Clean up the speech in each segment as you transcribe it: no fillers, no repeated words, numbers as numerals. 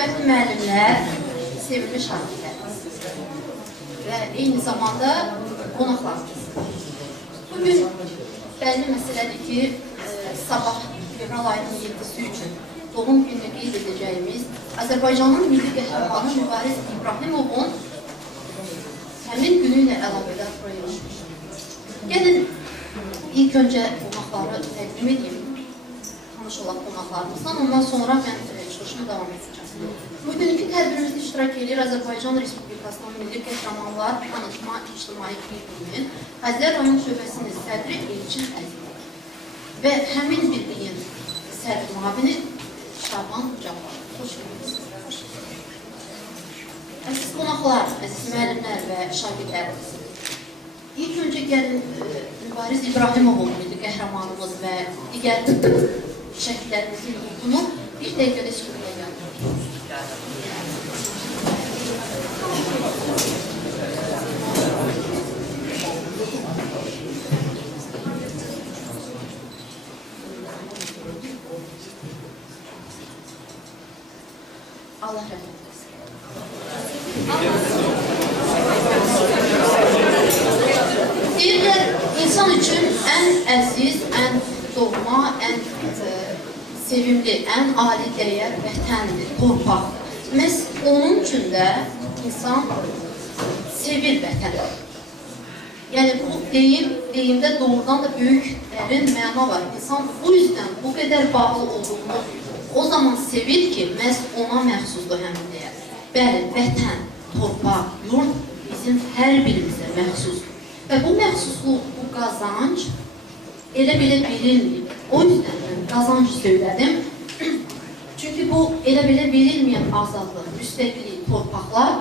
Hörmətli müəllimlər, sevimli şagirdlərimiz və eyni zamanda qonaqlarımız. Bugün bəlli məsələdir ki, sabah fevral ayının 7-si üçün doğum gününü qeyd edəcəyimiz Azərbaycanın milli qəhrəmanı Mübariz İbrahimovun həmin günü ilə əlaqədar proyeşmiş. Gəlin, ilk öncə qonaqları təqdim edeyim. Tanış olaq qonaqlarımızdan, ondan sonra mən çıxışımı davam edəcəm. Bugünkü tədbirimizdə iştirak edir Azərbaycan Respublikasının Milli Qəhrəmanlar Tanışma İctimai Birliyinin Xəzər rayon şöbəsinin sədri Elçin Əziz və həmin birliyin sədri müavini Şaban Cabbar. Xoş geldiniz. Əziz qonaqlar, əziz müəllimlər və şagirdlərimiz. İlk öncə gəlin Mübariz İbrahimovun milli qəhrəmanımız və digər şəkillərimizin bunu bir dəqiqədə sübutə gəldik. Allah rəhmət etsin. Deyirlər, insan üçün ən əziz, ən doğma, ən sevimli, ən ali dəyər vətəndir, torpaqdır. Məhz onun üçün də insan sevir vətəni. Yəni, bu deyimdə doğrudan da böyük, dərin məna var. İnsan bu yüzdən bu qədər bağlı olduğunu o zaman sevir ki, məhz ona məxsusdur həmin dəyər. Bəli, vətən, torpaq, yurt bizim hər birimizə məxsusdur. Və bu məxsusluq, bu qazanc elə belə verilməyib. O yüzdən mən qazanc söylədim. Çünki bu elə belə verilməyən azadlıq, müstəqillik, torpaqlar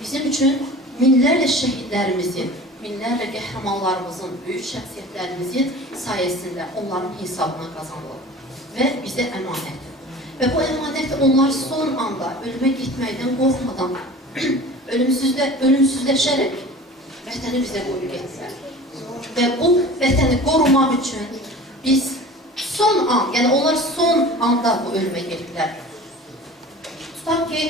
bizim üçün minlərlə şəhidlərimizin, minlərlə qəhrəmanlarımızın, böyük şəxsiyyətlərimizin sayəsində onların hesabına qazanılır və bizə əmanətdir. Və bu əmanəti onlar son anda ölümə getməkdən qorxmadan, ölümsüzləşərək vətəni bizə qoyub getsə. Və bu vətəni qorumaq üçün biz son an, yəni onlar son anda bu ölümə getdilər. Tutaq ki,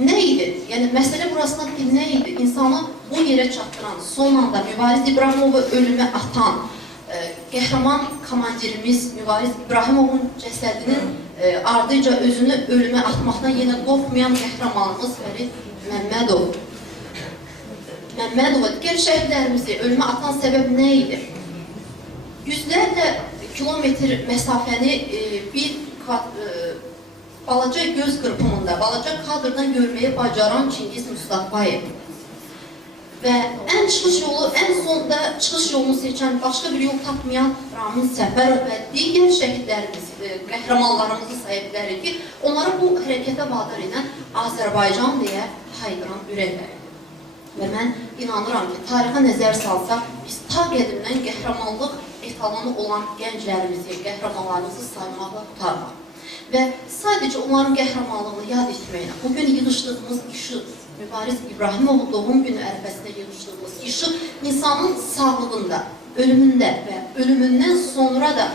nə idi? Yəni məsələ burasından ki, nə idi? İnsanı bu yerə çatdıran, son anda Mübariz İbrahimovu ölümə atan, qəhrəman komandirimiz Mübariz İbrahimovun cəsədinin ardıca özünü ölümə atmaqdan yenə qorxmayan qəhrəmanımız Fərid Məmmədov. Məmmədova digər şəhidlərimizi ölümə atan səbəb nə idi? Yüzlərlə kilometr məsafəni bir balaca göz qırpımında, balaca kadrdan görməyə bacaran Çingiz Mustafayev. Və ən sonda çıxış yolunu seçən, başqa bir yol tapmayan Ramin Səfərov və digər şəhidlərimiz, qəhrəmanlarımızı sahibləri ki, onlara bu hərəkətə vadar edən Azərbaycan deyə haydıran ürəkləri. Və mən inanıram ki, tarixə nəzər salsaq, biz ta qədimdən qəhrəmanlıq etalonu olan gənclərimizi, qəhrəmanlarımızı saymaqla tutarmaq. Və sadəcə onların qəhrəmanlığını yad etməklə, bugün yığışdığımız işıq, Mübariz İbrahimovun doğum günü ərəfəsində yığışdığımız işıq insanın sağlığında, ölümündə və ölümündən sonra da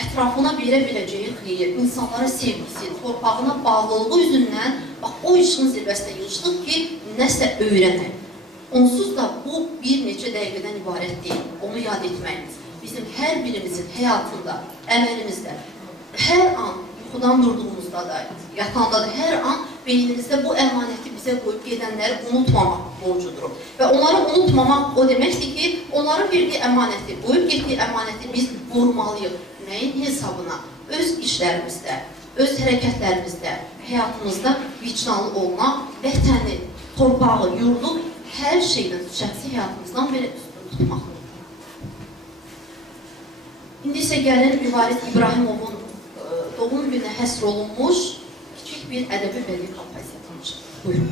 ətrafına verə biləcəyi xeyir, insanlara sevgisi, torpağına bağlılığı üzündən o işin zirvəsində yığışdıq ki, nəsə öyrənək. Onsuz da bu bir neçə dəqiqədən ibarət deyil, onu yad etməyimiz. Bizim hər birimizin həyatında, əməlimizdə, hər an yuxudan durduğumuzda da, yatanda da, hər an beynimizdə bu əmanəti bizə qoyub gedənləri unutmamaq borcudur. Və onları unutmamaq o deməkdir ki, onların verdiyi əmanəti, qoyub getdiyi əmanəti biz vurmalıyıq. Nəyin hesabına? Öz işlərimizdə, öz hərəkətlərimizdə, həyatımızda vicdanlı olmaq, vətəni, torpağı, yurdu, hər şeydən, şəxsi həyatımızdan belə üstün tutmaqdır. İndi isə gəlin Mübariz İbrahimovun doğum günə həsr olunmuş kiçik bir ədəbi bədii kompozisiya tanışıq. Buyurun.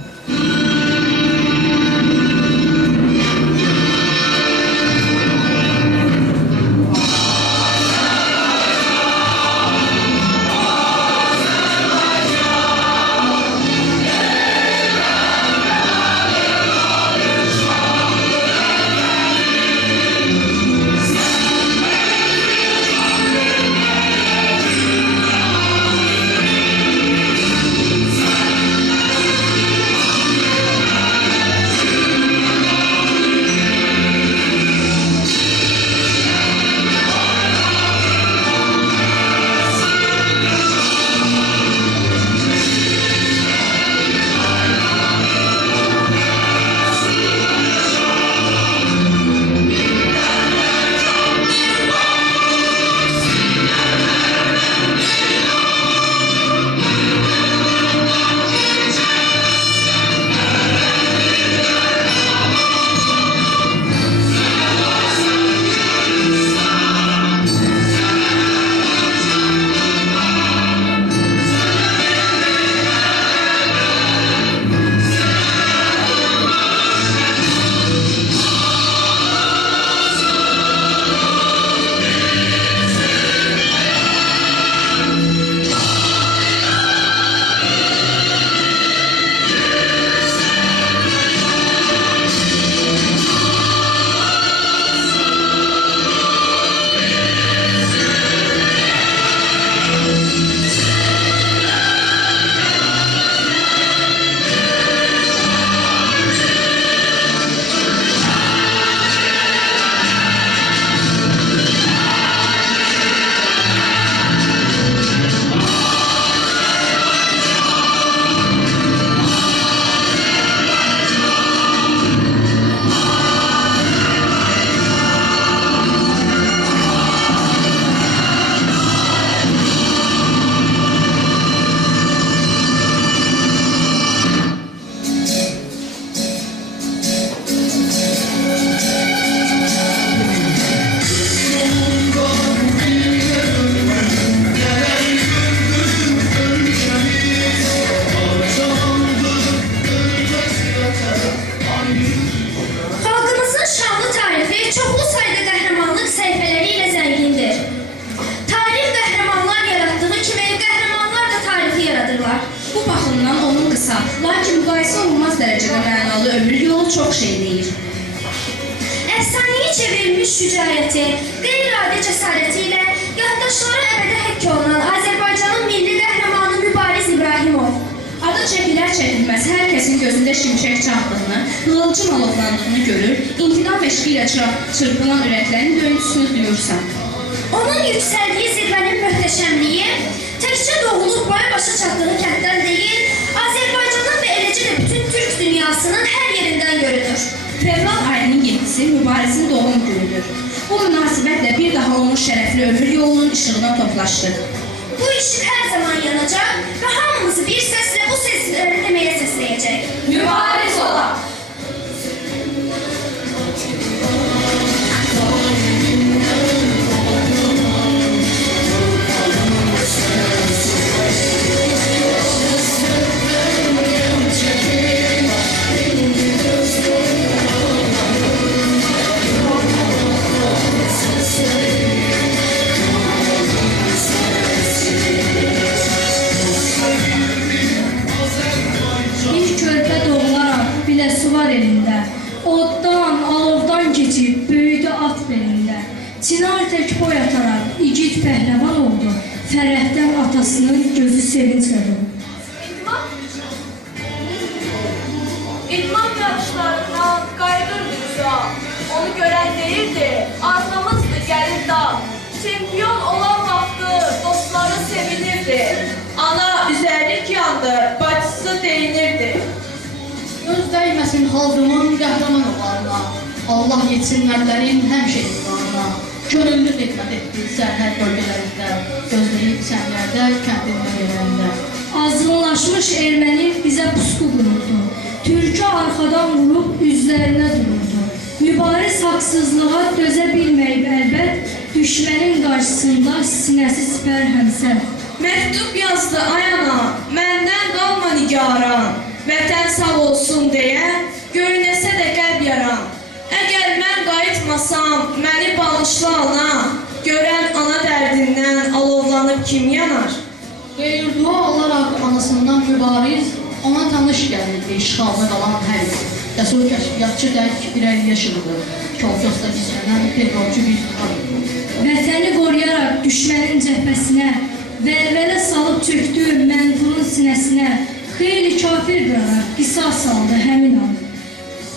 çox şey deyir. Əfsanəyə çevrilmiş şücaəti, qeyri-adi cəsarəti ilə yaddaşları əbədə həkk olunan Azərbaycanın milli qəhrəmanı Mübariz İbrahimov. Adı çəkilər-çəkilməz hər kəsin gözündə şimşək çaxdığını, qığılcım alovlandığını görür, intiqam eşqi ilə çırpılan ürəklərin döyüntüsünü duyursan. Onun yüksəldiyi zirvənin möhtəşəmliyi təkcə doğulub boya başa çatdığı kənddən deyil, Azərbaycanın və eləcə də bütün Türk dünyasının hər yerindən görünür. Fevral ayının 7-si Mübarizin doğum günüdür. Bu münasibətlə bir daha onun şərəfli ömür yolunun işığına toplaşdıq. Bu işıq hər zaman yanacaq və hamımızı bir səslə bu sesləri deməyə səsləyəcək. Mübariz olaq! Su var elində, oddan, alovdan keçib, böyüdü at belində. Çınar tək boy ataraq, igid pəhləvan oldu, fərəhdən atasının gözü sevinclə oldu. İdman yarışlarından qayıdırdı uzağa. Onu görən deyirdi, arxamızdı gəlir dağ. Çempiyon olan vaxtı dostları sevinirdi. Ana üzərlik yandı, bacısı deyinirdi. Göz dəyməsin xalqımın qəhrəman oğlanına, Allah yetsinlərlərin həmişə iqramına. Könüllü xidmət etdi sərhəd bölgələrində, gözləyib sənlərdə, kəndin yerlərində. Azğınlaşmış erməni bizə pusqu qururdu, türkü arxadan vurub üzlərinə dururdu. Mübariz haqsızlığa dözə bilməyib əlbət, düşmənin qarşısında sinəsi sipər həmsər. Məktub yazdı ay ana, məndən qalma nigaran. Vətən sağ olsun deyə, göynəsə də qəlb yaram. Əgər mən qayıtmasam, məni bağışla ana, görən ana dərdindən alovlanıb kim yanar? Xeyir-dua alaraq anasından Mübariz, ona tanış gəlirdi işğalda qalan hər il. Cəsur kəşfiyyatçı dərk bir 50 yaşındır, Kavkazda gizlənən terrorcu bir tutardı. Vətəni qoruyaraq düşmənin cəbhəsinə, vəlvələ salıb çöktü mənfurun sinəsinə, xeyli kafir qıraraq qisas aldı həmin an.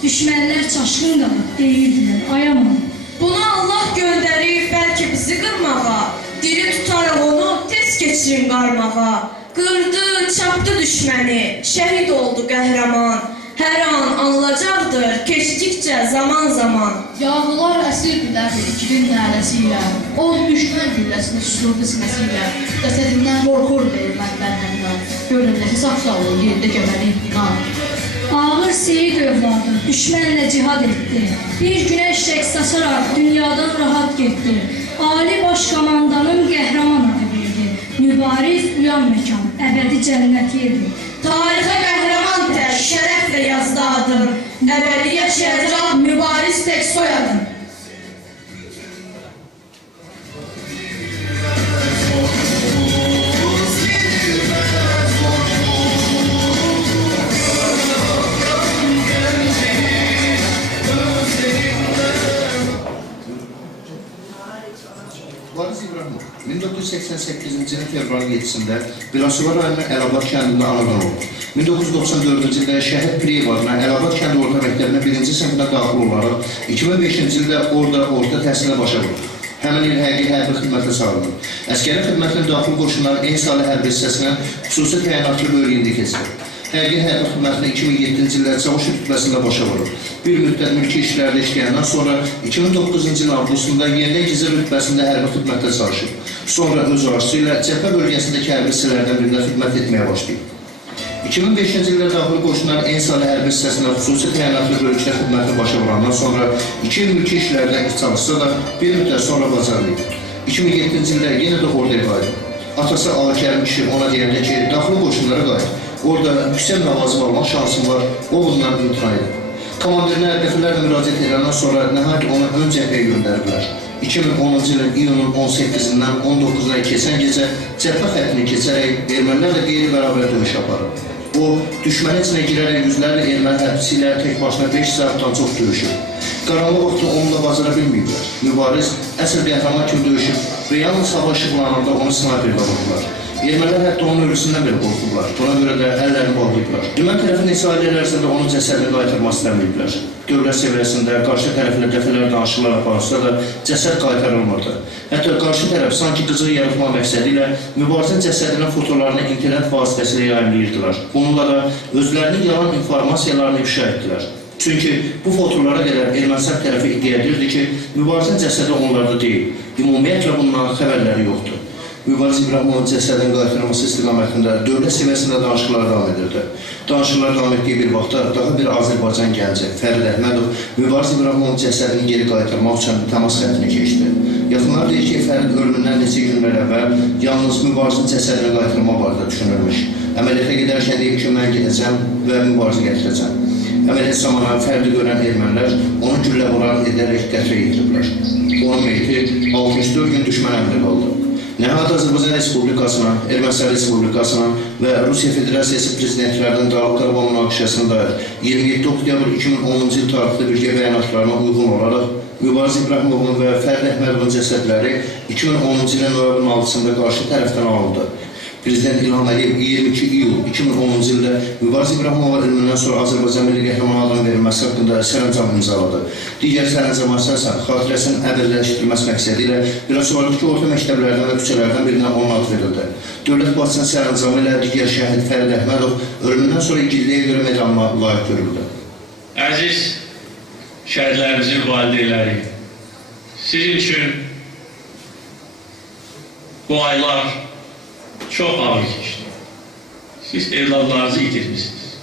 Düşmənlər çaşqın qalıb deyirdilər, ay aman. Bunu Allah göndərib bəlkə bizi qırmağa, diri tutaraq onu tez keçirin qarmağa. Qırdı, çapdı düşməni, şəhid oldu qəhrəman. Hər an anılacaqdır, keçdikcə zaman-zaman. Yağlılar əsirdirlər ikilin nərəsi ilə, o düşmən gülləsini susturdu sinəsi ilə, cəsədindən qorxur vermədlər həmdən, göründəki sağ-sağlı yerdə göməliyib inan. Ağır seyid övladı düşmənlə cihad etdi, bir günəş rək saçaraq dünyadan rahat getdi. Ali baş komandanın qəhrəman adı verdi, Mübariz uyan məkan, əbədi cənnət yedi. Tarixə qəhrəman tək, şərəflə yazdı adın, əbədi yaşayacaq Mübariz tək soyadın. Mübariz İbrahimov 1988-ci ilin fevral 7-sində Biləsuvar rayonunun Əlabad kəndində anadan oldu. 1994-cü ildə Şəhid Pireyev adına Əlabad kəndi orta məktəbinə 1-ci sinfinə daxil olaraq 2005-ci ildə orada orta təhsilə başa vurdu. Həmin il həqiqi hərbi xidmətə çağırıldı. Əskəri xidmətinə daxil qoşunların en salı hərbi hissəsinin xüsusi təyinatlı bölüyündə keçdi. Həqiqi hərbi xidmətinə 2007-ci ildə çavuş rütbəsində başa vurur. Bir müddət mülki işlərdə işləyəndən sonra 2009-cu il avqustunda yenidən gizli rütbəsində hərbi xidmətdə çalışır. Sonra öz arzusu ilə cəbhə bölgəsindəki hərbi hissələrdən birində xidmət etməyə başlayıb. 2005-ci ildə daxili qoşunların en salı hərbi hissəsində xüsusi təyinatlı bölükdə xidmətini başa vurandan sonra 2 il mülki işlərdə çalışsa da bir müddət sonra bacarlayıb. 2007-ci ildə yenə də orada qayıdıb. Atası Ağa Kərim kişi ona deyəndə ki, daxili qoşunlara qayıdıb. Orada yüksək lavazım almaq şansım var, o bundan imtina edib. Komandirinə dəfələrlə müraciət edəndən sonra nəhayət onu ön cəbhəyə göndəriblər. 2010-cu ilin iyunun 18-dən 19-na keçən gecə cəbhə xəttini keçərək ermənilərlə qeyri-bərabər döyüş aparıb. O, düşmənin içinə girərək yüzlərlə erməni hərbçisi ilə tek başına 5 saatdan çox döyüşüb. Qaranlıq vaxtı onunla bacara bilməyiblər. Mübariz əsl qəhrəman kimi döyüşüb və yalnız hava işıqlananda onu snayperlə vurdular. Ermənilər hətta onun ölüsündən belə qorxublar. Buna görə də əllərini bağlayıblar. Düşmən tərəfi neçə aylar ərzində onun cəsədini qaytarmaq istəməyiblər. Dövlət səviyyəsində qarşı tərəflə dəfələr danışıqlar aparılsa da cəsəd qaytarılmırdı. Hətta qarşı tərəf sanki qızığı yaratma məqsədi ilə mübarizin cəsədinin fotolarını internet vasitəsilə yayımlayırdılar. Bununla da özlərinin yalan informasiyalarını ifşa etdilər. Çünki bu fotolara qədər Ermənistan tərəfi iddia edirdi ki, mübarizin cəsədi onlarda deyil. Ümumiyyətlə bundan xəbərləri yoxdur. Mübariz İbrahimovun cəsədinin qaytarılması istiqamətində dövlət səviyyəsində danışıqlar davam edirdi. Danışıqlar davam etdiyi bir vaxtda daha bir Azərbaycan gənci Fərid Əhmədov Mübariz İbrahimovun cəsədini geri qaytarmaq üçün təmas xəttini keçdi. Yaxınlar deyir ki, Fərid ölümündən neçə günlər əvvəl yalnız Mübarizin cəsədini qaytarmaq barədə düşünülmüş. Əməliyyata gedərkən deyib ki, mən gedəcəm və Mübarizi gətirəcəm. Əməliyyat zamanı Fərdi görən ermənilər onu güllə vuran edərək qətlə yetiriblər. Onun meyti 64 gün düşmən əmri qaldı. Nəhayət Azərbaycan Respublikasına, Ermənistan Respublikasına və Rusiya Federasiyası prezidentlərinin Dağlıq Qarabağ münaqişəsində 27 oktyabr 2010-cu il tarixli birgə bəyanatlarına uyğun olaraq Mübariz İbrahimovun və Fərid Əhmədovun cəsədləri 2010-cu ilin noyabrın 6-sında qarşı tərəfdən alındı. Prezident İlham Əliyev 22 iyul 2010-cu ildə Mübariz İbrahimovun ölümündən sonra Azərbaycan Milli Qəhrəman adının verilməsi haqqında sərəncam imzaladı. Digər sərəncama əsasən xatirəsinin əbədiləşdirilməsi məqsədi ilə Biləsuvarlıqdakı orta məktəblərdən və küçələrdən birinə onun adı verildi. Dövlət başçısının sərəncamı ilə digər şəhid Fərid Əhmədov ölümündən sonra igidliyə görə medalına layiq görüldü. Əziz şəhidlərimizin valideynləri, sizin üçün bu aylar çok ağır geçti. Siz evladlarınızı yitirmişsiniz.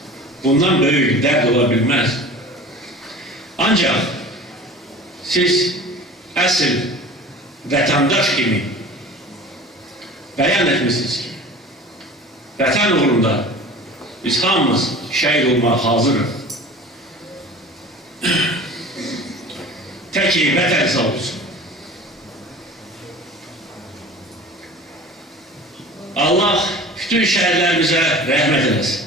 Bundan böyük dert olabilmez. Ancak siz əsl vətəndaş kimi bəyan etmişsiniz ki, vətən uğrunda biz hamımız şəhid olmağa hazırıq. Tək vətən sağ olsun. Allah bütün şəhidlərimizə rəhmət eləsin.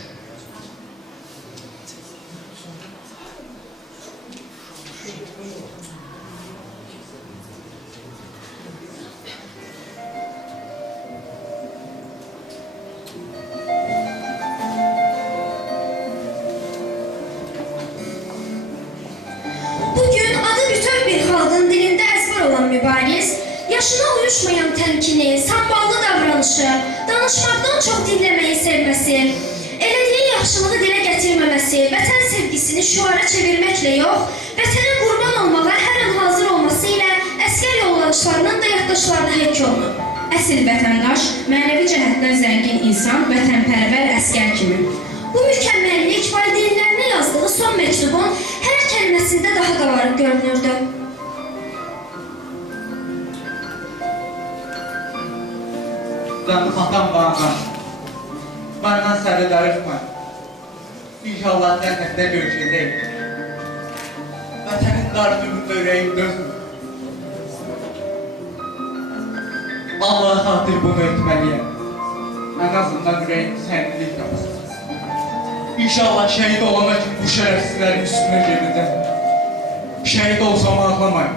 Bugün adı bütöv bir xalqın dilində əzbər olan mübariz, yaşına uyuşmayan təmkini, samballı davranışı, danışmaqdan çox dinləməyi sevməsi, elədiyi yaxşılığı dilə gətirməməsi, vətən sevgisini şüara çevirməklə yox, vətənə qurban olmağa hər an hazır olması ilə əskər yollayışlarının da yaddaşlarına həkk olunub. Əsl vətəndaş, mənəvi cəhətdən zəngin insan, vətənpərvər əskər kimi. Bu mükəmməllik valideynlərinə yazdığı son məktubun hər kəlməsində daha qabarıq görünürdü. Canım atam bana, benden seni darıtma. İnşallah cennette görüşeceğiz. Vatanın dartımın böreğim dözmür. Allah'a hatır bunu etmeliyim. En azından yüreğim senlik yapsın. İnşallah şehit olana için bu şerefsizlerin üstüne geleceğim. Şehit olsam ağlamayın.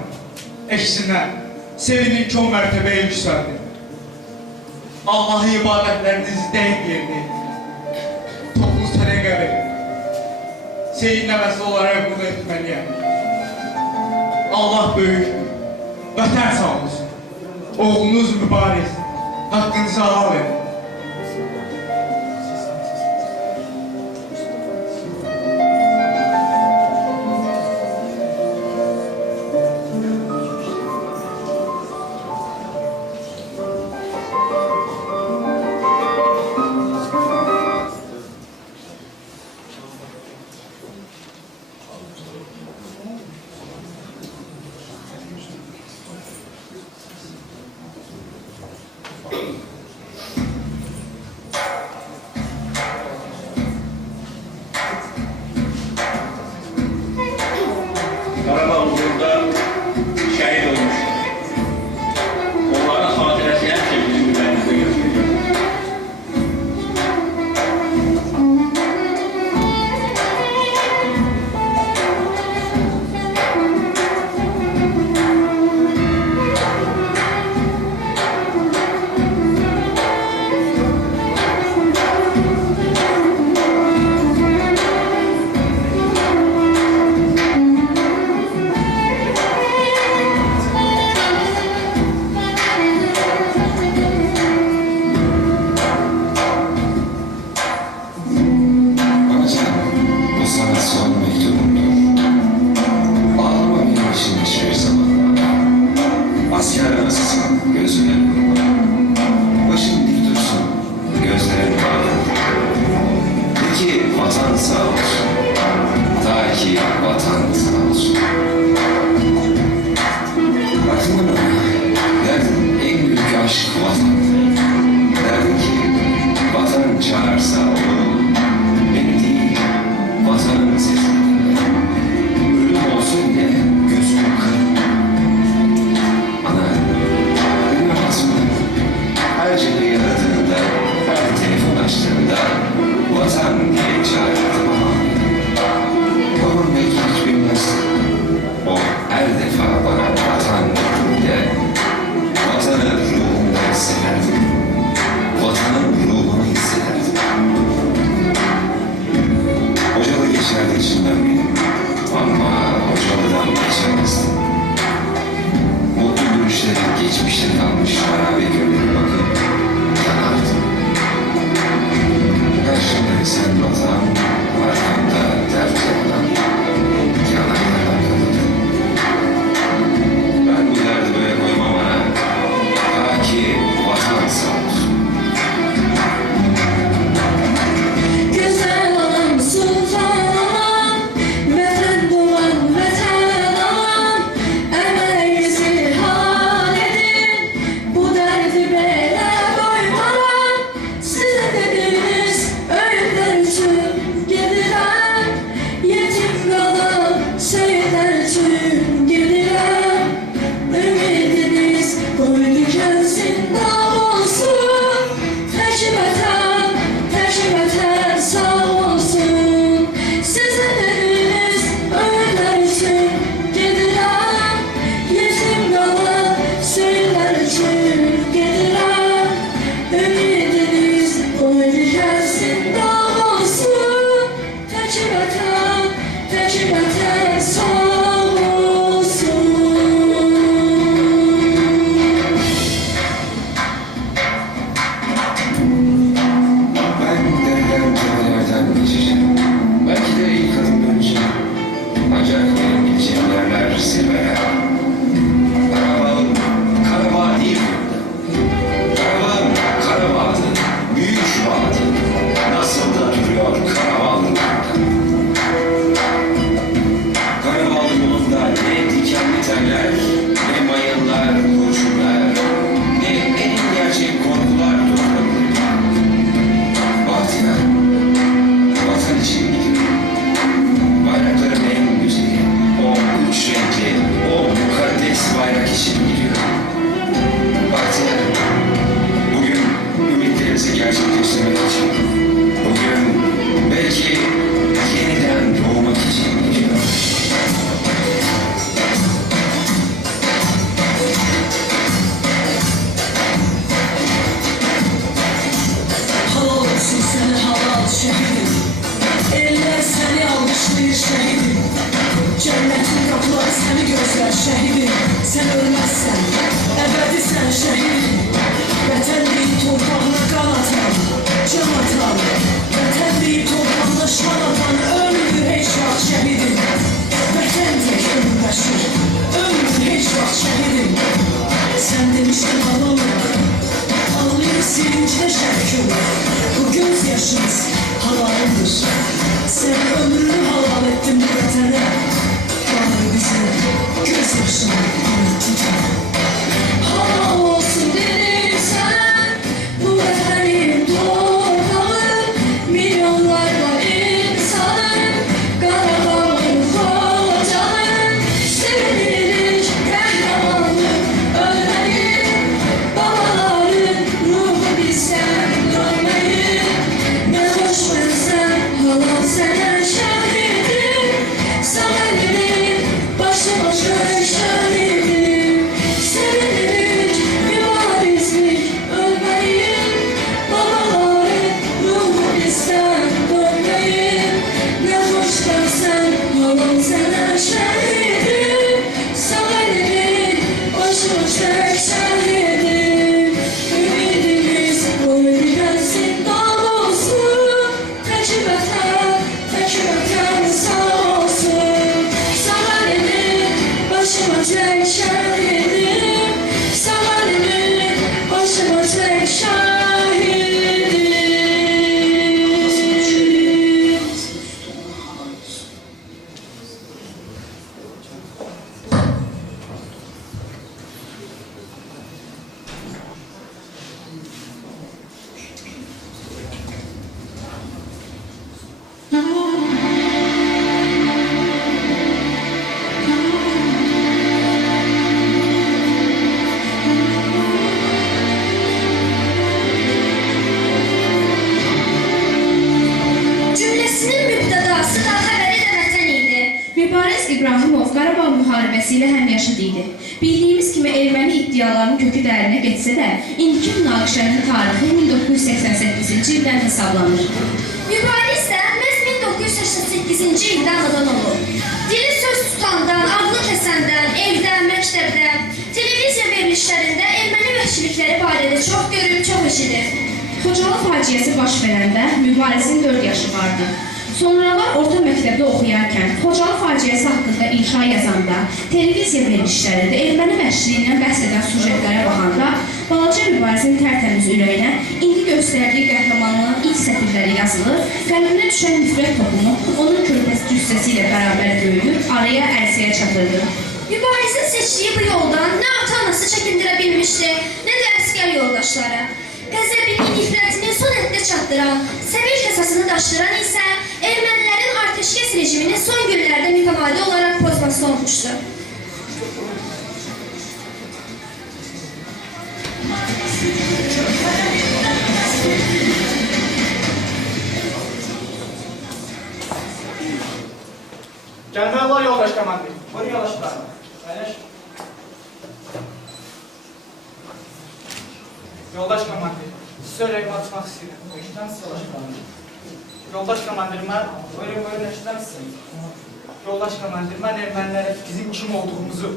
Eksine, sevinin ki o mertebeye yükseldi. Allah'ı ibadetlerinizi deyip yerine toplu sənəqə verin. Seyinləməsi olarak bunu etmeliyim. Allah böyükdür. Vətən sağ olsun. Oğlunuz mübariz. Hakkınızı halal edin. vatan sağ olsun. Ta ki vatan sağ olsun. Baktım bana, derdim en büyük aşk vatan. Derdim ki vatan çağırsa oğlum, beni değil, vatanın sesini dinle. Ölüm olsun diye gözüm kırık. Ana, benim hatırım her cebe yaradığında, her telefon açtığında vatan diye çağırdı babam. Babam belki hiç bilmez. O her defa bana vatan dediğinde vatanın ruhunu hissederdim. Vatanın ruhunu hissederdim. Hocalı geçerdi içimden benim. Ama hocalıdan geçemezdim. Mutlu görüşlerin geçmişte kalmış harabe göllerine bakıp yanardım. Karşımda sen vatan, arkamda dert yanan, yanaklardan kalırdım. Ben bu derdi böyle koymam ana, ta ki vatan sağ olsun. Güzel anam, sultan anam, vatan duman, vatan anam, emeğinizi hal edin, bu derdi bele koymadan, size dediniz öğütler için gidilen, yetim kalan şehitler için gidilen, ümidiniz koydu gelsin dağ olsun, tek vatan sağ olsun. Size dediniz öğütler için gidilen, yetim kalan şehitler için gidilen, ümidiniz koydu gelsin dağ olsun, tek vatan sağ olsun. Ben dereden tepelerden geçeceğim. Belki de ilk adım döneceğim. Ancak benim gideceğim yerler zirveler. Karabağ'ın Karabağ değil mi? Karabağ'ın Karabağ'dı, büyük bağdı. Nasıl da duruyor Karabağ'ın yolunda. Karabağ'ın yolunda ne dikenli teller, ne mayınlar, kurşunlar, ne en gerçek korkular durabilir. Bahtiyar, vatan için gidiyorum. Bayrakların en güzeli, o üç renkli, o mukaddes bayrak için gidiyorum. Bahtiyar, bugün ümitlerimizi gerçekleştirmek için, bugün belki yeniden doğmak için gidiyorum. Halal olsun sana halal şehidim. Eller seni alkışlayır şehidim. Cennetin kapıları seni gözler şehidim. Sen ölmezsen, ebedi sen şehidim. Vətən deyib torpağına qan atan, can atan. Vətən deyib torpağına şan atan, ömrü heç vaxt şehidim. Vətən tek ömürləşir, ömrü heç vaxt şehidim. Sen demiştin halal olur. Ağlayıp sevinçle şarkı. Bu gözyaşımız halalındır. Sen ömrünü halal ettin bu vatana. Bari bize gözyaşını unuttu. Halal olsun dedim sana, bu vatanın torpağı, milyonlarla insanın, Karabağ'ın kocanın, sevilir kahramanlık ölmeyin, babaların ruhu bizden dönmeyin. Ne hoş bensen halal sana şahidim, sana dedim başıma şahidim. Mübariz İbrahimov Qarabağ müharibəsi ilə həmyaşıd idi. Bildiyimiz kimi erməni iddialarının kökü dərinə getsə də, indiki münaqişənin tarixi 1988-ci ildən hesablanır. Mübariz də məhz 1988-ci ildə anadan olub. Dili söz tutandan, ağlı kəsəndən, evdə, məktəbdə, televiziya verilişlərində erməni vəhşilikləri barədə çox görüb, çox eşidir. Xocalı faciəsi baş verəndə Mübarizin 4 yaşı vardı. Sonralar orta məktəbdə oxuyarkən Xocalı faciəsi haqqında inşa yazanda, televiziya verilişlərində erməni vəhşiliyindən bəhs edən sujetlərə baxanda, balaca Mübarizin tərtəmiz ürəyinə indi göstərdiyi qəhrəmanlığın ilk sətirləri yazılır, qəlbinə düşən nifrət topunu onun körpəsi cüssəsi ilə bərabər böyüyür, araya ərsiyə çatırdı. Mübarizin seçdiyi bu yoldan nə ata-anası çəkindirə bilmişdi, nə də əsgər yoldaşları. Qəzəbini, nifrətini son həddə çatdıran, səvir kasasını daşdıran isə ermənilərin atəşkəs rejimini son günlərdə mütəmadi olaraq pozması olmuşdu. Gəlmək olar yoldaş komandir. Buyurun yoldaşlar. Paylaş. Yoldaş komandir, sizə ürəyimi açmaq istəyirəm. Eşitəm siz yoldaş komandir. Yoldaş komandir, mən buyurun eşitəm siz. Yoldaş komandir, mən ermənilərə bizim kim olduğumuzu,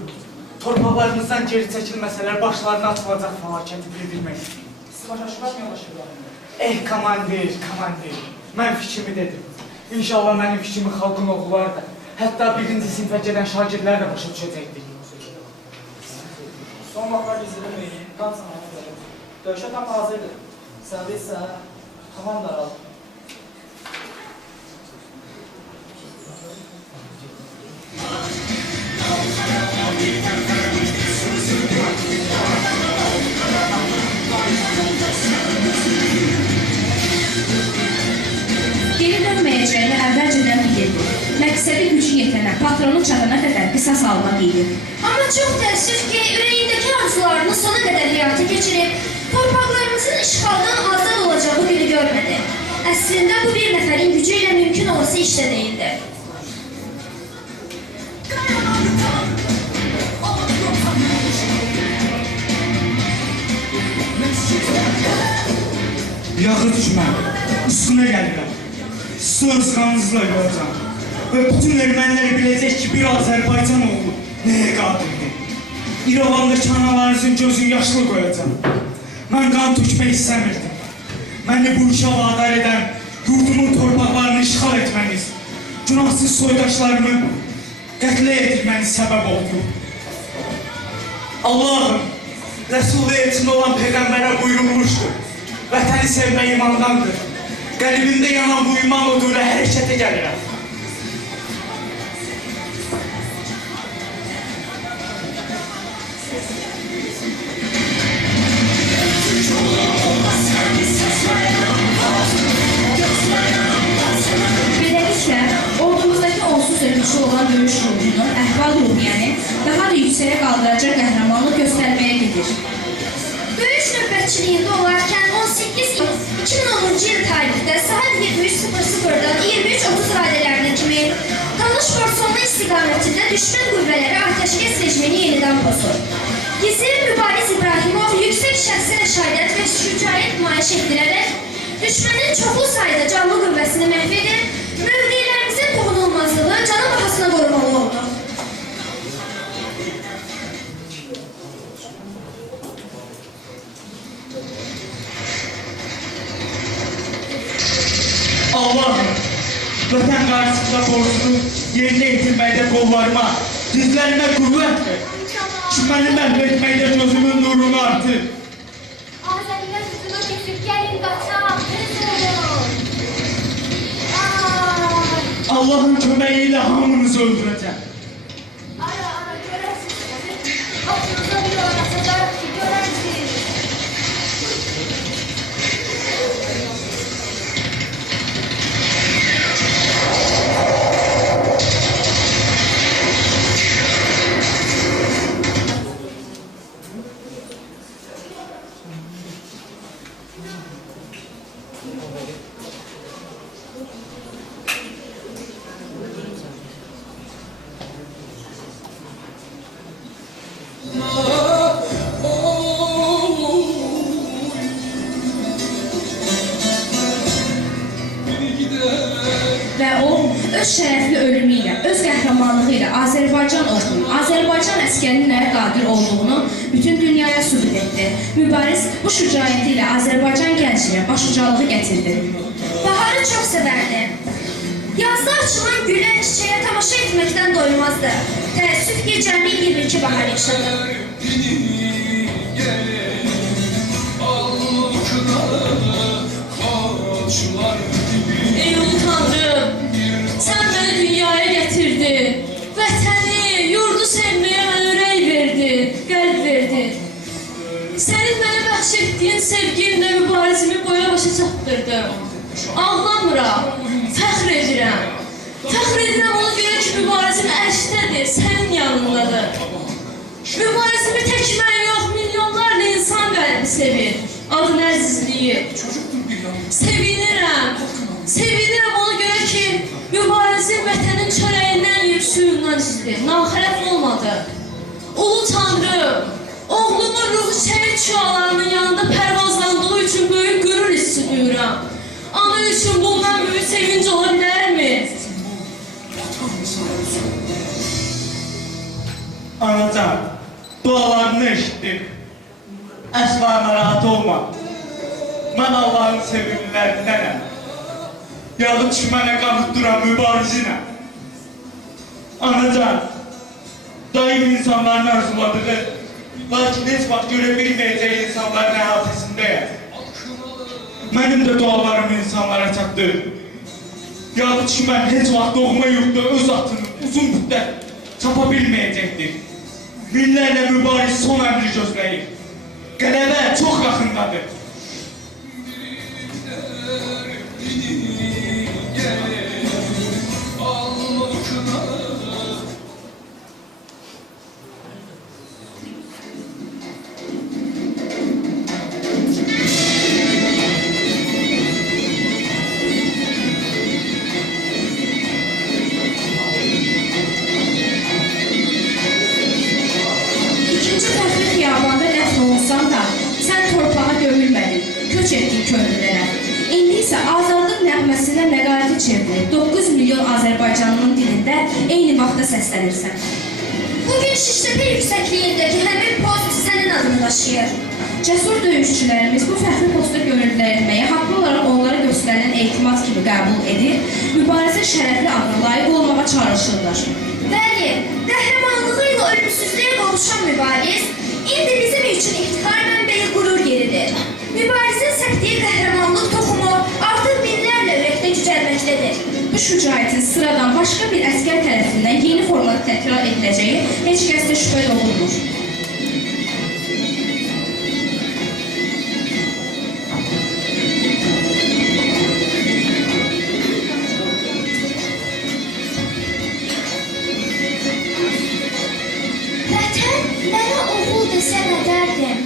torpaqlarımızdan geri çəkilməsələr başlarına atılacaq fəlakəti bildirmək istəyirəm. Siz başa düşmez mi yoldaş komandir? Komandir, mən fikrimi dedim. İnşallah mənim fikrimi xalqın oğulları da, hətta birinci sinifə gedən şagirdlər də başa düşəcəkdir. Son vaxtlar gizlənməyin, qan sanağı verin. Döyüşə tam hazırdır. Səbəbi isə tamam daraldı. Geri dönməyəcəyini əvvəlcədən bilirdi. Məqsədi gücü yetənə, patronu çatana qədər qisas almaq idi. Amma çox təəssüf ki, ürəyindəki arzularını sona qədər həyata keçirib, torpaqlarımızın işğaldan azad olacağı günü görmədi. Əslində bu bir nəfərin gücü ilə mümkün olası iş də değildi. Yaxı düşməm, üstünə gəlirəm. Söz qanınızla görəcəm. Və bütün erməniləri biləcək ki, bir Azərbaycan oğlu nəyə qadirdir. İrəvandakı analarınızın gözün yaşlı qoyacam. Mən qan tökmək istəmirdim. Məni bu işə vadar edən, yurdumun torpaqlarını işğal etməniz, günahsız soydaşlarımı qətlə edilməni səbəb oldu. Allahım, Rəsul-i Elçin olan Peyğəmbərə buyurulmuşdur. Vətəni sevmək imandandır. Qəlbimdə yanan bu iman oduyla hərəkətə gəlirəm. Beləliklə, ordumuzdakı onsuz ölmüşü olan döyüş ruhunu, əhval-ruhiyyəni daha da yüksəyə qaldıracaq qəhrəmanlıq göstərməyə gedir. Döyüş növbətçiliyində olarkən 18 iyun 2010-cu il tarixdə saat 23:00-dan 23:30 radələrinə kimi Talış Borsonlu istiqamətində düşmən qüvvələri atəşkəs rejimini yenidən pozur. Gizir Mübariz İbrahimov yüksək şəxsi rəşadət və şücaət nümayiş etdirərək düşmənin çoxlu sayda canlı qüvvəsini məhv edir, mövqelərimizin toxunulmazlığı canı bahasına qorumalı oldu. Allah'ım, vətən qarşısında borcunu yerinə yetirməkdə qollarıma, dizlərimə qüvvət ver. Ki məni məhv etməkdə gözümün nurunu artır. Azərilər hücuma keçib, gəlin qaçaq, tez olun. Allah'ın köməyi ilə hamınızı öldürəcəm. Ara, görərsiniz. Oturuza bir yol açacaq ki, görərsiniz. öz şərəfli ölümü ilə, öz qəhrəmanlığı ilə Azərbaycan ordunun, Azərbaycan əsgərinin nəyə qadir olduğunu bütün dünyaya sübut etdi. Mübariz bu şücaəti ilə Azərbaycan gəncliyə başucalığı gətirdi. Baharı çox sevərdi. Yazda açılan gülən çiçəyə tamaşa etməkdən doymazdı. Təəssüf ki, cəmi 22 bahar yaşadı. Ey ulu Tanrım, sən məni dünyaya gətirdin. Vətəni, yurdu sevməyə mən ürək verdin, qəlb verdin. Sənin mənə bəxş etdiyin sevgimlə mübarizimi boya başa çatdırdım. Ağlamıram, fəxr edirəm. Fəxr edirəm ona görə ki, mübarizim ərşdədir, sənin yanındadır. Mübarizimi tək mən yox, milyonlarla insan qəlbi sevir. Adın əzizliyi. Sevinirəm ona görə ki, mübarizim vətənin çörəyindən yiyib suyundan içdi, naxələf olmadı. Ulu Tanrım, oğlumun ruhu şəhid şüalarının yanında pərvazlandığı üçün böyük qürur hissi duyuram. Ana üçün bundan böyük sevinç ola bilərmi? Anacan, dualarını eşitdim. Əsla narahat olma. Mən Allahın sevimlilərindənəm. Yazıq ki, mənə qanıt duran mübarizinəm. Anacan, daim insanların arzuladığı, lakin heç vaxt görə bilməyəcək insanların əhatəsindəyəm. Mənim də dualarım insanlara çatdı. Yazıq ki, mən heç vaxt doğma yurtda öz atını uzun müddət çapa bilməyəcəkdir. Minlərlə mübariz son əmri gözləyir. Qələbə çox yaxındadır. Köç etdik köylülərə. İndi isə azadlıq nəğməsinə nəqarəti çevrilir. 9 milyon Azərbaycanlının dilində eyni vaxtda səslənirsən. Bugün Şiştepe yüksəkliyindəki həmin post sənin adını daşıyır. Cəsur döyüşçülərimiz bu fəxri posta gönüllənməyə haqlı olaraq onlara göstərilən etimad kimi qəbul edir, mübarizə şərəfli adına layiq olmağa çalışırlar. Bəli, qəhrəmanlığı ilə ölümsüzlüyə qovuşan mübariz, indi bizim üçün iftixar mənbəyi qürur yeridir. Mübarizin səpdiyi qəhrəmanlıq toxumu artıq minlərlə ürəkdə cücərməkdədir. Bu şücaətin sıradan başqa bir əsgər tərəfindən yeni formada təkrar ediləcəyi heç kəsdə şübhə doğulmur. Vətən mənə oğul desə nə dərdim?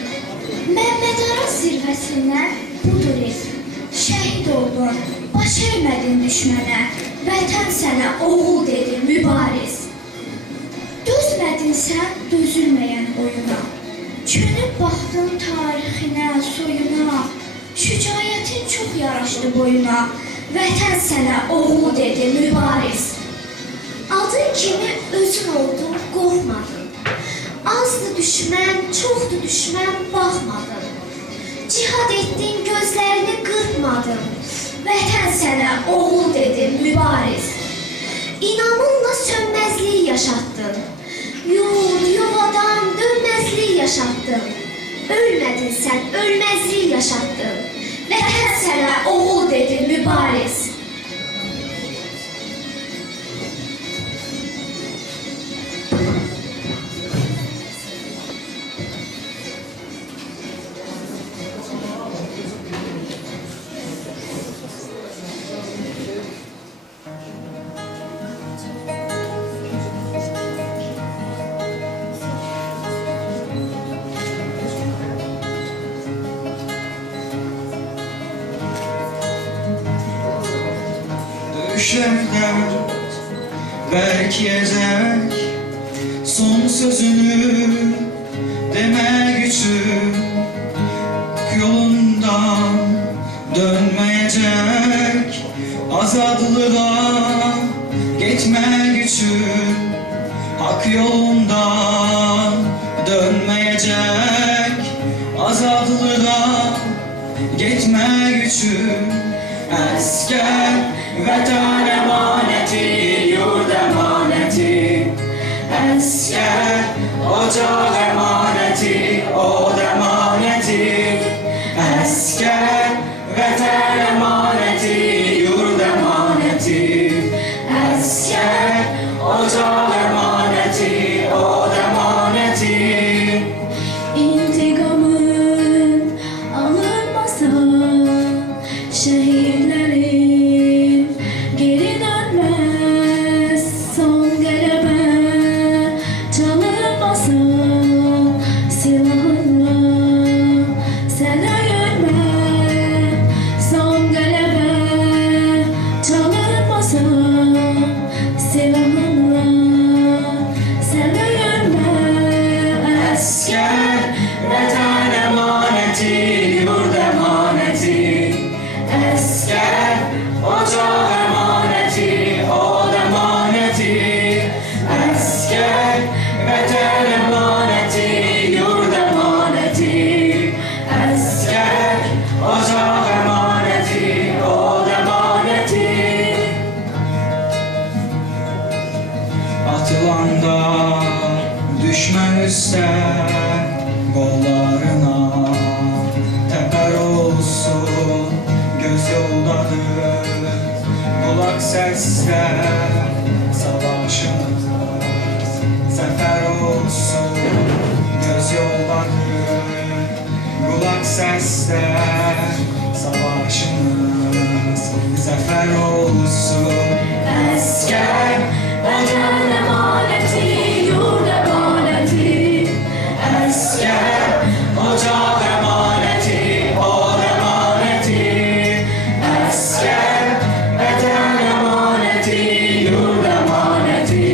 Məmmədaran zirvəsindən budur ism. Şəhid oldun, baş eymədin düşmənə. Vətən sənə oğul dedi mübariz. Dözmədin sən dözülməyən oyuna. Çönüb baxdın tarixinə, soyuna. Şücaətin çox yaraşdı boyuna. Vətən sənə oğul dedi mübariz. Adın kimi özün oldun, qorxmadın. Azdı düşmən, çoxdu düşmən, baxmadın. Cihad etdin, gözlərini qırpmadın. Vətən sənə oğul dedi mübariz. İnamınla sönməzliyi yaşatdın. Yurd, yuvadan dönməzliyi yaşatdın. Ölmədin sən, ölməzliyi yaşatdın. Vətən sənə oğul dedi mübariz. Düşərlər bəlkə əzək son sözünü demək üçün yolundan dönməyəcək azadlığa gitmek için hak yolundan dönmeyecek, azadlığa gitmek için asker, vatan emaneti, yurt emaneti, asker, ocak emaneti, od emaneti, asker, vatan emaneti, yurt emaneti, asker, ocak emaneti, od emaneti. İntikamın alınmasa şehitlerin geri dönmez. Son galebe çalınmasa silahınla sen ölme. Son galebe çalınmasa silahınla sen ölme. Asker, vatan emaneti, yurt emaneti, asker, ocak emaneti, od emaneti, asker, vatan emaneti, yurt emaneti, asker, ocak emaneti, od emaneti. Atılanda düşman üstte kollarına teper olsun, göz yoldadır, kulak sesle savaşımız zafer olsun, göz yoldadır, kulak sesle savaşımız zafer olsun. Asker, vatan emaneti, yurt emaneti, asker, ocak emaneti, od emaneti, asker, vatan emaneti, yurt emaneti,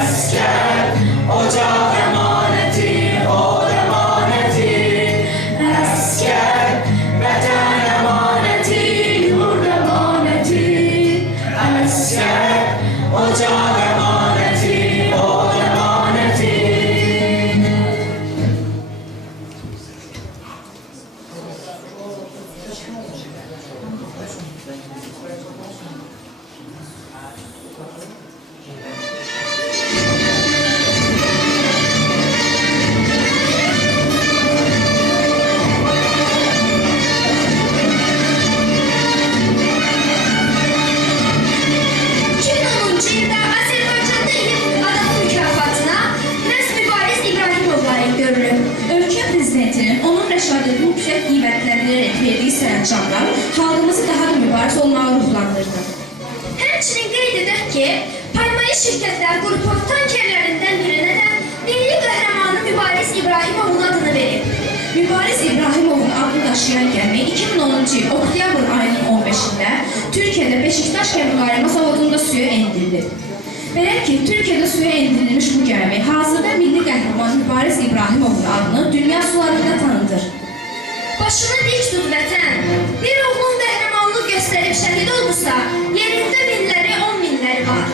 asker, ocak emaneti, od emaneti, asker, vatan emaneti, yurt emaneti, asker, ocak emaneti, od emaneti. Yılda Azerbaycan'da ilk adam mükafatına Məhz Mübariz İbrahimov layık görülür. Ölkə prezidentinin onun rəşadətini yüksək qiymətləndirərək verdiyi sərəncamlar xalqımızı daha da mübariz olmağa ruhlandırdı. Həmçinin qeyd edək ki, paymalı şirkətlər qrupu tankerlərindən birinə də milli qəhrəmanı Mübariz İbrahimovun adını verib. Mübariz İbrahimovun adını daşıyan gəmi 2010-cu il oktyabrın ayının 15-də Türkiyədə Beşiktaş gəmiqayırma zavodunda suya endirildi. Belə ki, Türkiyədə suya endirilmiş bu gəmi hazırda milli qəhrəman Mübariz İbrahimovun adını dünya sularında tanıdır. Başını dik tut vətən. Bir oğlun qəhrəmanlıq göstərib şəhid olmuşsa, yerində minləri, 10 minləri var.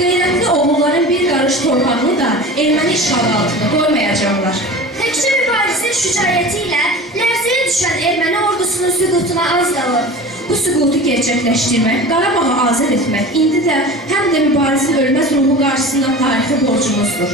Qeyrətli oğulların bir qarış torpağını da erməni işğalı altında qoymayacaqlar. Təkcə Mübarizin şücaəti ilə lərzəyə düşən erməni ordusunun süqutuna az qalır. Bu süqutu gerçəkləşdirmək, Qarabağı azad etmək indi də həm də Mübarizin ölməz ruhu qarşısında tarixi borcumuzdur.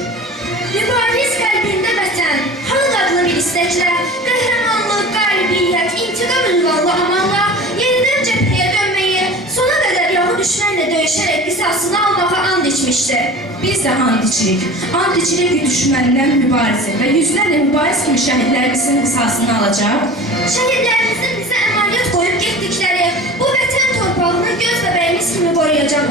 Mübariz qəlbində vətən, xalq adlı bir istəklə, qəhrəmanlıq, qalibiyyət, intiqam ünvanlı amanla yenidən cəbhəyə dönməyi, sona qədər yağı düşmənlə döyüşərək qisasını almağa and içmişdir. Biz də and içirik. And içirik ki, düşməndən Mübarizin və yüzlərlə Mübariz kimi şəhidlərimizin qisasını alacaq. Şəhidlərimizin bizə əmanət qoyub getdikləri bu vətən torpağını göz bəbəyimiz kimi qoruyacaq.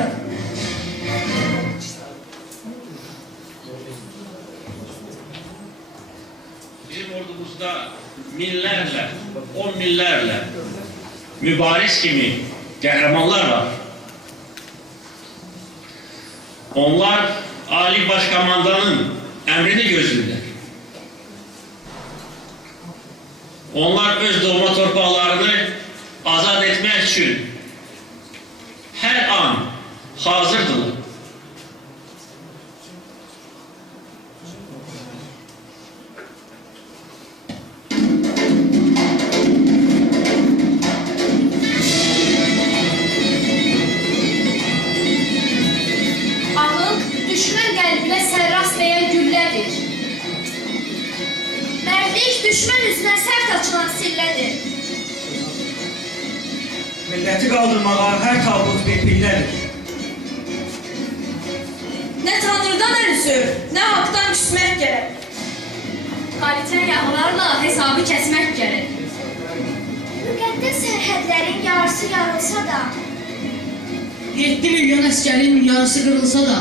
Bizim ordumuzda minlərlə, 10 minlərlə Mübariz kimi qəhrəmanlar var. Onlar Ali Başkomandanın əmrini gözləyirlər. Onlar öz doğma torpaqlarını azad etmək üçün hər an hazırdılar. Ağıl düşmən qəlbinə sərrast dəyən güllədir. Mərdlik düşmən üzünə sərt açılan sillədir. Milləti qaldırmağa hər tabut bir pillədir. Nə tanrıdan əl üzür, nə haqdan küsmək gərək. Qalitən yağlarla hesabı kəsmək gərək. Müqəddəs sərhədlərin yarısı yarılsa da, 7 milyon əsgərin yarısı qırılsa da,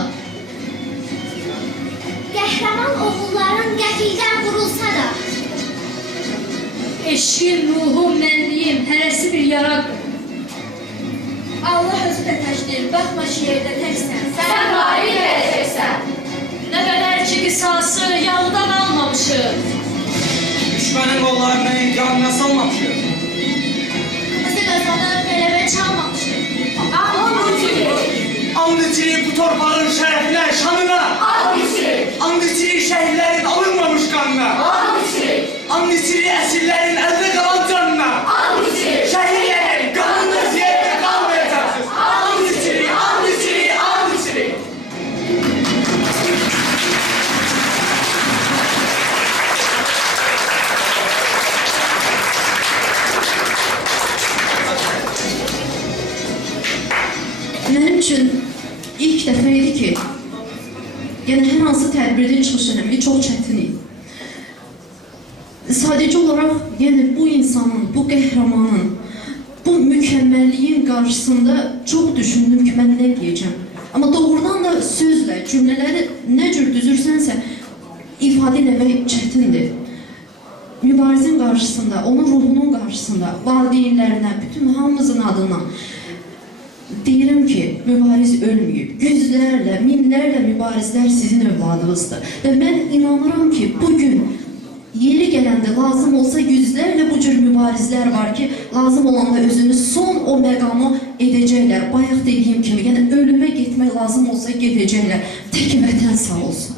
qəhrəman oğulların qəfildən vurulsa da, Eşqim, ruhum, mənliyim, hərəsi bir yaradır. Allah özü də təcdir, baxma şiirdə təksən. Sən qalib gələcəksən. Nə qədər ki qisası yaldan almamışıq. Düşmənin qollarını yanına salmamışıq. Qızı qazanıb qələbə çalmamışıq. And içirik bu torpağın şərəfinə, şanına. And içirik şəhidlərin alınmamış qanına. And içirik əsirlərin əldə qalan canına. Şəhidlərin qanınız yerdə qalmayacaqsınız. And içirik, and içirik, and içirik. Mənim üçün ilk dəfə idi ki, yəni hər hansı tədbirdə çıxış eləmək çox çətin idi. Sadəcə olaraq, yəni bu insanın, bu qəhrəmanın, bu mükəmməlliyin qarşısında çox düşündüm ki, mən nə deyəcəm. Amma doğrudan da sözlə, cümlələri nə cür düzürsənsə, ifadə eləmək çətindir. Mübarizin qarşısında, onun ruhunun qarşısında, valideynlərinə, bütün hamımızın adından deyirəm ki, mübariz ölməyib. Yüzlərlə, minlərlə mübarizlər sizin övladınızdır. Və mən inanıram ki, bugün yeri gələndə lazım olsa yüzlərlə bu cür mübarizlər var ki, lazım olanda özünü son o məqamı edəcəklər. Bayaq dediyim kimi, yəni ölümə getmək lazım olsa gedəcəklər. Tək vətən sağ olsun.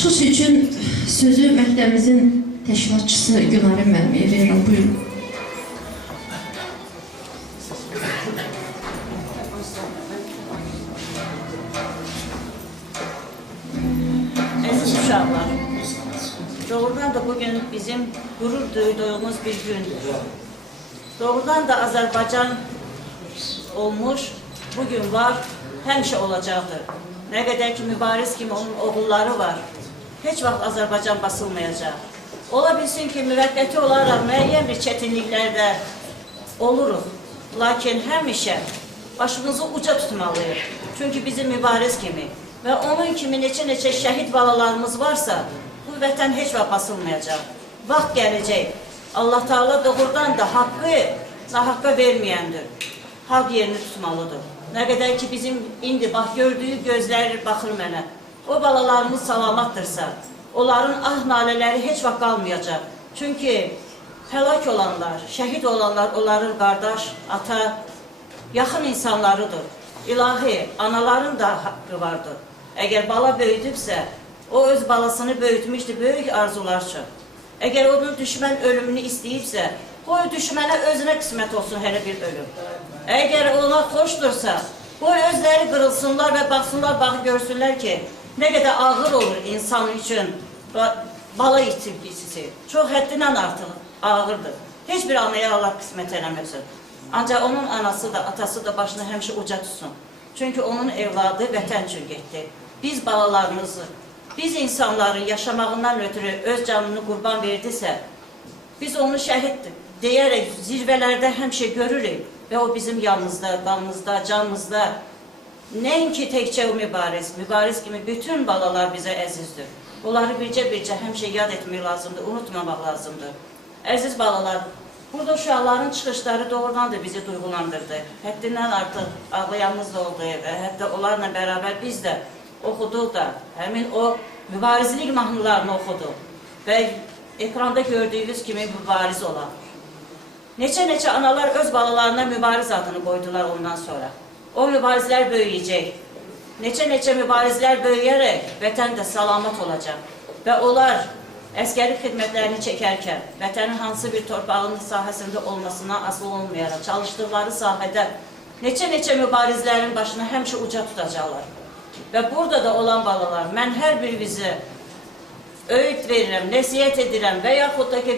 Çıxış üçün sözü məktəbimizin təşkilatçısı Günarin müəlliməyə verirəm. Buyurun. Əziz uşaqlar, doğrudan da bugün bizim gurur duyduğumuz bir gündür. Doğrudan da Azərbaycan olmuş, bugün var, həmişə olacaqdır. Nə qədər ki, mübariz kimi onun oğulları var, heç vaxt Azərbaycan basılmayacaq. Ola bilsin ki, müvəqqəti olaraq müəyyən bir çətinliklərdə oluruq. Lakin həmişə başımızı uca tutmalıyıq. Çünki bizim mübariz kimi və onun kimi neçə-neçə şəhid balalarımız varsa, bu vətən heç vaxt basılmayacaq. Vaxt gələcək. Allah Teala doğrudan da haqqı nahaqqa verməyəndir. Haqq yerini tutmalıdır. Nə qədər ki, bizim indi bax, gördüyü gözləri baxır mənə. O balalarımız salamatdırsa, onların ah nalələri heç vaxt qalmayacaq. Çünki həlak olanlar, şəhid olanlar, onların qardaş, ata, yaxın insanlarıdır. İlahi, anaların da haqqı vardır. Əgər bala böyüdübsə, o öz balasını böyütmüşdür böyük arzular üçün. Əgər onun düşmən ölümünü istəyibsə, qoy düşmənə özünə qismət olsun hər bir ölüm. Əgər ona xoşdursa, qoy özləri qırılsınlar və baxsınlar, baxı görsünlər ki, nə qədər ağır olur insan üçün bala itirgisi. Çox həddindən artıq ağırdır. Heç bir anaya Allah qismət eləməsin. Ancaq onun anası da, atası da başını həmişə uca tutsun. Çünki onun evladı vətən üçün getdi. Biz balalarımızı, biz insanların yaşamağından ötürü öz canını qurban verdisə, biz onu şəhiddir deyərək zirvələrdə həmişə görürük və o bizim yanımızda, qanımızda, canımızda. Nəinki təkcə o mübariz kimi bütün balalar bizə əzizdir. Onları bircə-bircə həmişə yad etmək lazımdır, unutmamaq lazımdır. Əziz balalar, burada uşaqların çıxışları doğrudan da bizi duyğulandırdı. Həddindən artıq ağlayanımız da oldu və hətta onlarla bərabər biz də oxuduq da, həmin o mübarizlik mahnılarını oxudu və ekranda gördüyünüz kimi mübariz olan. Neçə analar öz balalarına mübariz adını qoydular ondan sonra. O mübarizlər böyüyəcək. Neçə mübarizlər böyüyərək vətən də salamat olacaq. Və onlar əskərlik xidmətlərini çəkərkən vətənin hansı bir torpağın sahəsində olmasına asılı olmayaraq çalışdıqları sahədə neçə mübarizlərin başına həmişə uca tutacaqlar. Və burada da olan balalar, mən hər birinizi öğüt verirəm, nəsiyyət edirəm və yaxud da ki,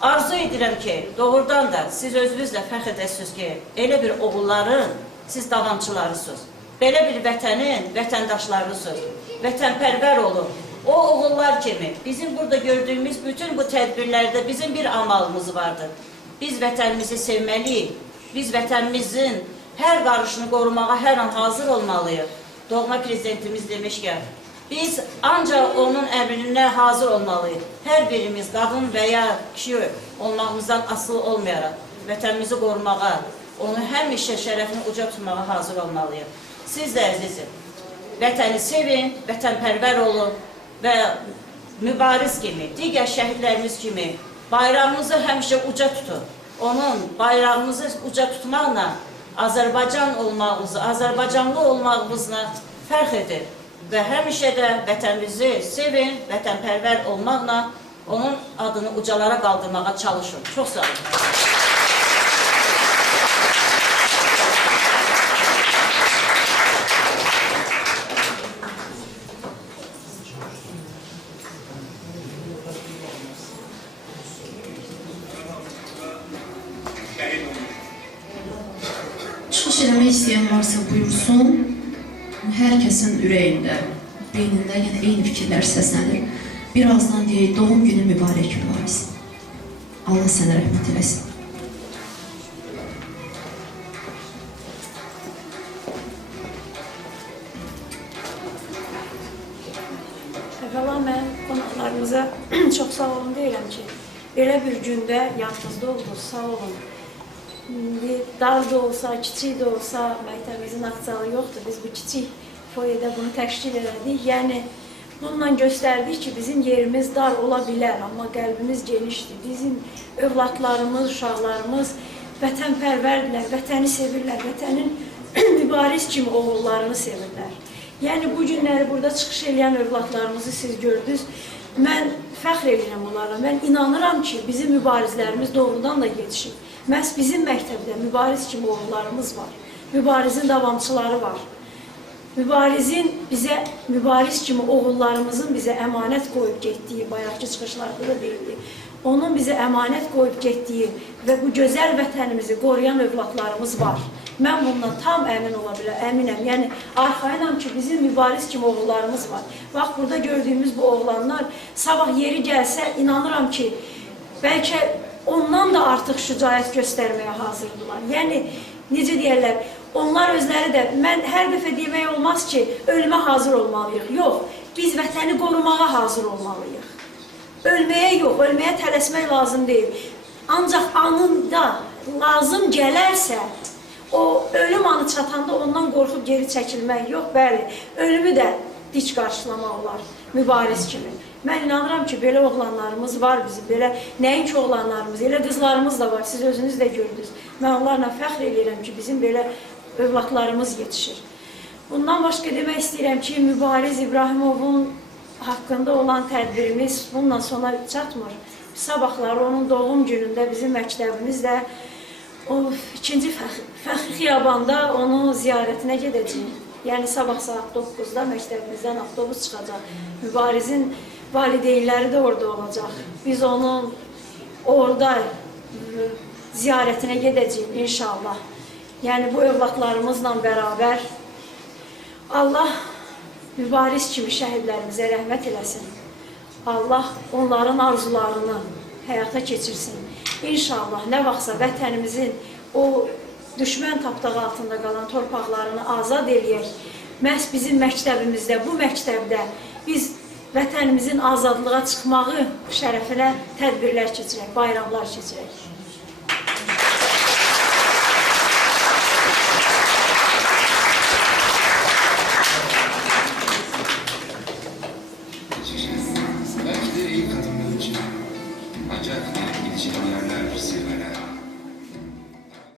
arzu edirəm ki, doğrudan da siz özünüzlə fəxr edəsiniz ki, elə bir oğulların siz davamçılarısınız. Belə bir vətənin vətəndaşlarısınız. Vətənpərvər olun. O oğullar kimi bizim burada gördüyümüz bütün bu tədbirlərdə bizim bir amalımız vardır. Biz vətənimizi sevməliyik. Biz vətənimizin hər qarışını qorumağa hər an hazır olmalıyıq. Doğma prezidentimiz demişkən, biz ancaq onun əmrinə hazır olmalıyıq. Hər birimiz qadın və ya kişi olmağımızdan asılı olmayaraq vətənimizi qorumağa, onu həmişə şərəfini uca tutmağa hazır olmalıyıq. Siz də əzizim, vətəni sevin, vətənpərvər olun və mübariz kimi, digər şəhidlərimiz kimi bayrağımızı həmişə uca tutun. Onun bayrağımızı uca tutmaqla Azərbaycan olmağımızı, Azərbaycanlı olmağımızla fərq edin. Və həmişə də vətənimizi sevin, vətənpərvər olmaqla onun adını ucalara qaldırmağa çalışın. Çox sağ olun. Çıxış eləmək istəyən varsa buyursun. Hər kəsin ürəyində, beynində yəni eyni fikirlər səslənir. Birazdan deyək, doğum günü mübarək mübariz. Allah sənə rəhmət eləsin. Əvvəla mən qonaqlarımıza çox sağ olun deyirəm ki, belə bir gündə yanınızda oldunuz, sağ olun. Dar da olsa, kiçik də olsa, məktəbimizin aktsalı yoxdur. Biz bu kiçik foyədə bunu təşkil elədik. Yəni, bununla göstərdik ki, bizim yerimiz dar ola bilər, amma qəlbimiz genişdir. Bizim övladlarımız, uşaqlarımız vətənpərvərdirlər, vətəni sevirlər, vətənin mübariz kimi oğullarını sevirlər. Yəni, bu günləri burada çıxış eləyən övladlarımızı siz gördünüz. Mən fəxr edirəm onlarla. Mən inanıram ki, bizim mübarizlərimiz doğrudan da yetişir. Məhz bizim məktəbdə mübariz kimi oğullarımız var. Mübarizin davamçıları var. Mübariz kimi oğullarımızın bizə əmanət qoyub getdiyi, bayaqki çıxışlarda da deyildi. Onun bizə əmanət qoyub getdiyi və bu gözəl vətənimizi qoruyan övladlarımız var. Mən bundan tam əminəm. Yəni, arxayınam ki, bizim mübariz kimi oğullarımız var. Bax, burada gördüyümüz bu oğlanlar sabah yeri gəlsə, inanıram ki, bəlkə ondan da artıq şücaət göstərməyə hazırdılar. Yəni, necə deyərlər, onlar özləri də, mən hər dəfə demək olmaz ki, ölümə hazır olmalıyıq. Yox, biz vətəni qorumağa hazır olmalıyıq. Ölməyə yox, ölməyə tələsmək lazım deyil. Ancaq anında lazım gələrsə, o ölüm anı çatanda ondan qorxub geri çəkilmək yox, bəli, ölümü də dik qarşılamaq olar, mübariz kimi. Mən inanıram ki, belə oğlanlarımız var bizim, belə nəinki oğlanlarımız, elə qızlarımız da var, siz özünüz də gördünüz. Mən onlarla fəxr edirəm ki, bizim belə övladlarımız yetişir. Bundan başqa demək istəyirəm ki, Mübariz İbrahimovun haqqında olan tədbirimiz bununla sona çatmır. Sabahları onun doğum günündə bizim məktəbimizdə o 2-ci Fəxri Xiyabanda onun ziyarətinə gedəcəyik. Yəni sabah saat 9-da məktəbimizdən avtobus çıxacaq. Mübarizin valideynləri də orada olacaq. Biz onun orada ziyarətinə gedəcəyik inşallah. Yəni bu övladlarımızla bərabər Allah mübariz kimi şəhidlərimizə rəhmət eləsin. Allah onların arzularını həyata keçirsin. İnşallah nə vaxtsa vətənimizin o düşmən tapdağı altında qalan torpaqlarını azad eləyək. Məhz bizim məktəbimizdə, bu məktəbdə biz vətənimizin azadlığa çıxmağı şərəfinə tədbirlər keçirək, bayramlar keçirək. geçeceğiz. Belki de ilk adımlar için. Ancak gideceğim yerler